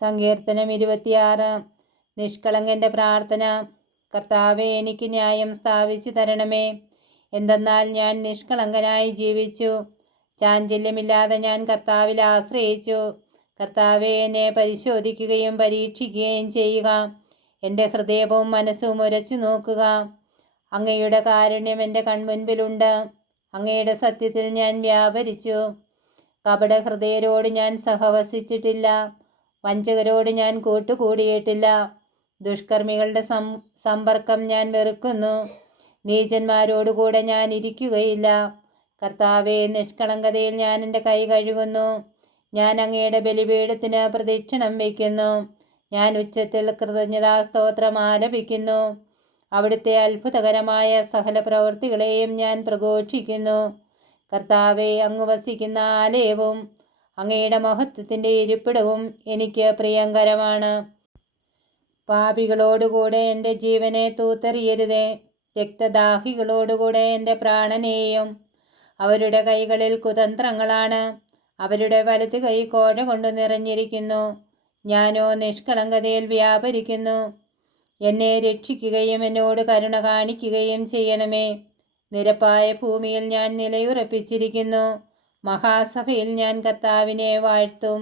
സങ്കീർത്തനം 26. നിഷ്കളങ്കൻ്റെ പ്രാർത്ഥന. കർത്താവേ, എനിക്ക് ന്യായം സ്ഥാപിച്ചു തരണമേ. എന്തെന്നാൽ ഞാൻ നിഷ്കളങ്കനായി ജീവിച്ചു. ചാഞ്ചല്യമില്ലാതെ ഞാൻ കർത്താവിൽ ആശ്രയിച്ചു. കർത്താവേ, എന്നെ പരിശോധിക്കുകയും പരീക്ഷിക്കുകയും ചെയ്യുക. എൻ്റെ ഹൃദയവും മനസ്സും ഉരച്ചു നോക്കുക. അങ്ങയുടെ കാരുണ്യം എൻ്റെ കൺമുൻപിലുണ്ട്. അങ്ങയുടെ സത്യത്തിൽ ഞാൻ വ്യാപരിച്ചു. കപട ഹൃദയരോട് ഞാൻ സഹവസിച്ചിട്ടില്ല. വഞ്ചകരോട് ഞാൻ കൂട്ടുകൂടിയിട്ടില്ല. ദുഷ്കർമ്മികളുടെ സമ്പർക്കം ഞാൻ വെറുക്കുന്നു. നീചന്മാരോടുകൂടെ ഞാൻ ഇരിക്കുകയില്ല. കർത്താവേ, നിഷ്കളങ്കതയിൽ ഞാൻ എൻ്റെ കൈ കഴുകുന്നു. ഞാൻ അങ്ങയുടെ ബലിപീഠത്തിന് പ്രദക്ഷിണം വയ്ക്കുന്നു. ഞാൻ ഉച്ചത്തിൽ കൃതജ്ഞതാസ്തോത്രം ആലപിക്കുന്നു. അവിടുത്തെ അത്ഭുതകരമായ സകല പ്രവൃത്തികളെയും ഞാൻ പ്രഘോഷിക്കുന്നു. കർത്താവെ, അങ്ങ് വസിക്കുന്ന ആലയവും അങ്ങയുടെ മഹത്വത്തിൻ്റെ ഇരിപ്പിടവും എനിക്ക് പ്രിയങ്കരമാണ്. പാപികളോടുകൂടെ എൻ്റെ ജീവനെ തൂത്തെറിയരുതേ. രക്തദാഹികളോടുകൂടെ എൻ്റെ പ്രാണനെയും. അവരുടെ കൈകളിൽ കുതന്ത്രങ്ങളാണ്. അവരുടെ വലത് കൈ കോഴ കൊണ്ട് നിറഞ്ഞിരിക്കുന്നു. ഞാനോ നിഷ്കളങ്കതയിൽ വ്യാപരിക്കുന്നു. എന്നെ രക്ഷിക്കുകയും എന്നോട് കരുണ കാണിക്കുകയും ചെയ്യണമേ. നിരപ്പായ ഭൂമിയിൽ ഞാൻ നിലയുറപ്പിച്ചിരിക്കുന്നു. മഹാസഭയിൽ ഞാൻ കർത്താവിനെ വാഴ്ത്തും.